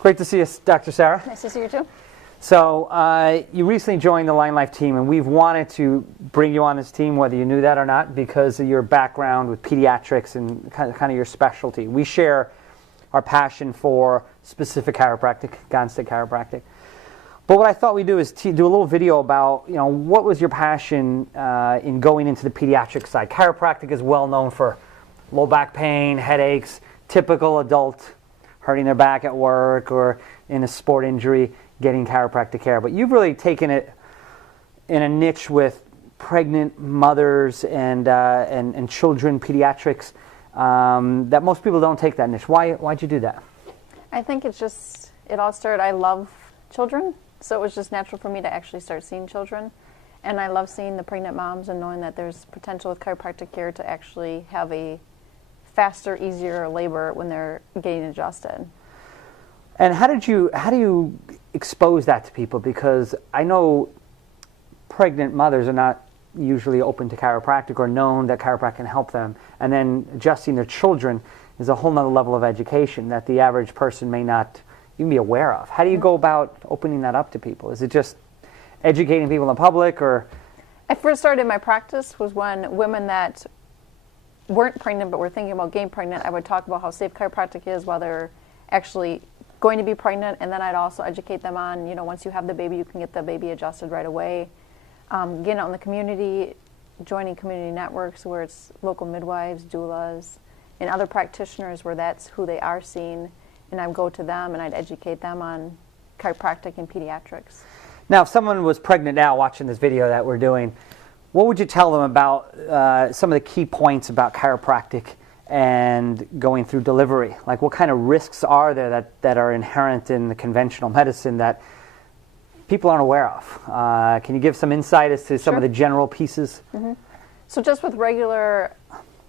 Great to see you, Dr. Sara. Nice to see you too. So you recently joined the AlignLife team, and we've wanted to bring you on this team, whether you knew that or not, because of your background with pediatrics and kind of your specialty. We share our passion for specific chiropractic, Gonstead chiropractic. But what I thought we'd do is do a little video about, what was your passion in going into the pediatric side. Chiropractic is well known for low back pain, headaches, typical adult hurting their back at work or in a sport injury, getting chiropractic care. But you've really taken it in a niche with pregnant mothers and children, pediatrics, that most people don't take that niche. Why'd you do that? I think it all started, I love children, so it was just natural for me to actually start seeing children. And I love seeing the pregnant moms and knowing that there's potential with chiropractic care to actually have a faster, easier labor when they're getting adjusted. And how do you expose that to people? Because I know pregnant mothers are not usually open to chiropractic or known that chiropractic can help them. And then adjusting their children is a whole nother level of education that the average person may not even be aware of. How do you go about opening that up to people? Is it just educating people in the public, or? I first started my practice was when women that weren't pregnant but were thinking about getting pregnant, I would talk about how safe chiropractic is while they're actually going to be pregnant, and then I'd also educate them on, once you have the baby, you can get the baby adjusted right away. Getting out in the community, joining community networks where it's local midwives, doulas, and other practitioners where that's who they are seeing, and I'd go to them and I'd educate them on chiropractic and pediatrics. Now, if someone was pregnant now watching this video that we're doing, what would you tell them about some of the key points about chiropractic and going through delivery? Like, what kind of risks are there that are inherent in the conventional medicine that people aren't aware of? Can you give some insight as to some of the general pieces? Mm-hmm. So just with regular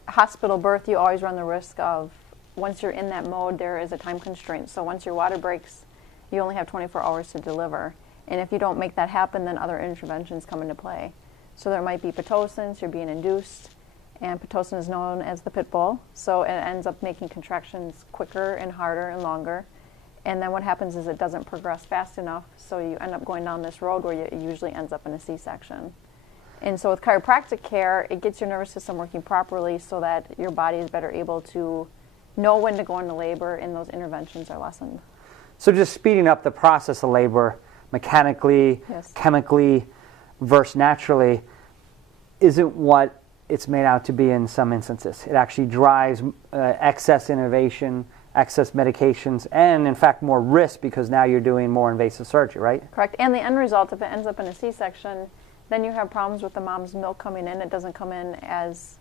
hospital birth, you always run the risk of, once you're in that mode, there is a time constraint. So once your water breaks, you only have 24 hours to deliver. And if you don't make that happen, then other interventions come into play. So there might be Pitocin, so you're being induced, and Pitocin is known as the pit bull, so it ends up making contractions quicker and harder and longer. And then what happens is it doesn't progress fast enough, so you end up going down this road where it usually ends up in a C-section. And so with chiropractic care, it gets your nervous system working properly so that your body is better able to know when to go into labor, and those interventions are lessened. So just speeding up the process of labor mechanically, chemically, versus naturally isn't what it's made out to be in some instances. It actually drives excess innovation, excess medications, and in fact more risk because now you're doing more invasive surgery, right? Correct. And the end result, if it ends up in a C-section, then you have problems with the mom's milk coming in. It doesn't come in as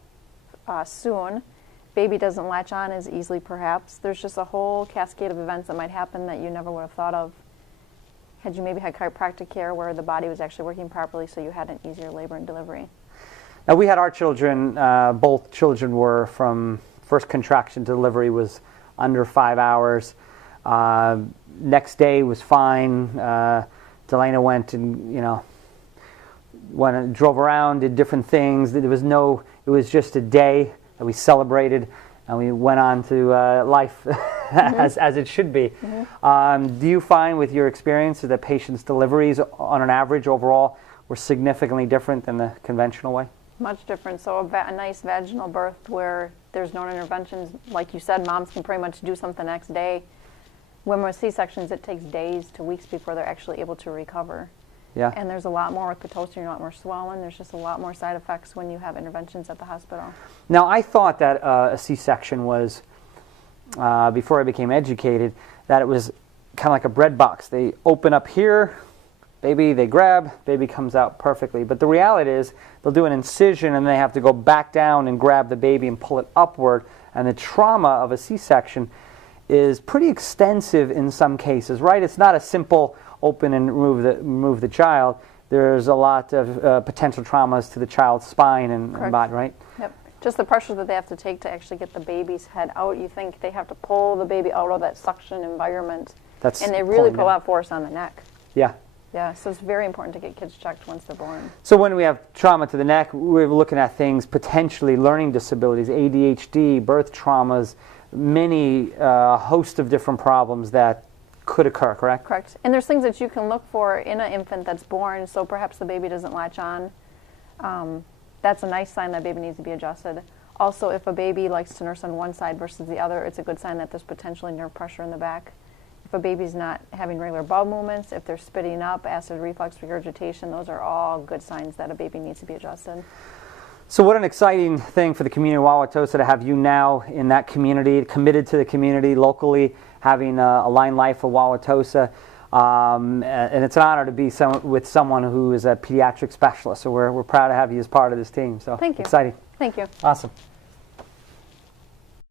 soon. Baby doesn't latch on as easily, perhaps. There's just a whole cascade of events that might happen that you never would have thought of had you maybe had chiropractic care where the body was actually working properly, so you had an easier labor and delivery. Now, we had our children, both children were from first contraction to delivery was under 5 hours. Next day was fine. Delana went and, drove around, did different things. It was just a day that we celebrated, and we went on to life as it should be. Mm-hmm. Do you find with your experience that patients' deliveries on an average overall were significantly different than the conventional way? Much different. So a nice vaginal birth where there's no interventions, like you said, moms can pretty much do something the next day. When with C-sections, it takes days to weeks before they're actually able to recover. Yeah. And there's a lot more with Pitocin, a lot more swelling. There's just a lot more side effects when you have interventions at the hospital. Now, I thought that a C-section was, before I became educated, that it was kind of like a bread box. They open up here, baby, they grab, baby comes out perfectly. But the reality is they'll do an incision and they have to go back down and grab the baby and pull it upward. And the trauma of a C-section is pretty extensive in some cases, right? It's not a simple open and remove the child. There's a lot of potential traumas to the child's spine and body, right? Yep. Just the pressure that they have to take to actually get the baby's head out. You think they have to pull the baby out of that suction environment. And they really put a lot of force on the neck. Yeah. Yeah, so it's very important to get kids checked once they're born. So when we have trauma to the neck, we're looking at things potentially learning disabilities, ADHD, birth traumas, many host of different problems that could occur, correct? Correct. And there's things that you can look for in an infant that's born, so perhaps the baby doesn't latch on. That's a nice sign that baby needs to be adjusted. Also, if a baby likes to nurse on one side versus the other, it's a good sign that there's potentially nerve pressure in the back. If a baby's not having regular bowel movements, if they're spitting up, acid reflux, regurgitation, those are all good signs that a baby needs to be adjusted. So what an exciting thing for the community of Wauwatosa to have you now in that community, committed to the community locally, having AlignLife of Wauwatosa. And it's an honor to be with someone who is a pediatric specialist. So we're proud to have you as part of this team. So Thank you. Exciting. Thank you. Awesome.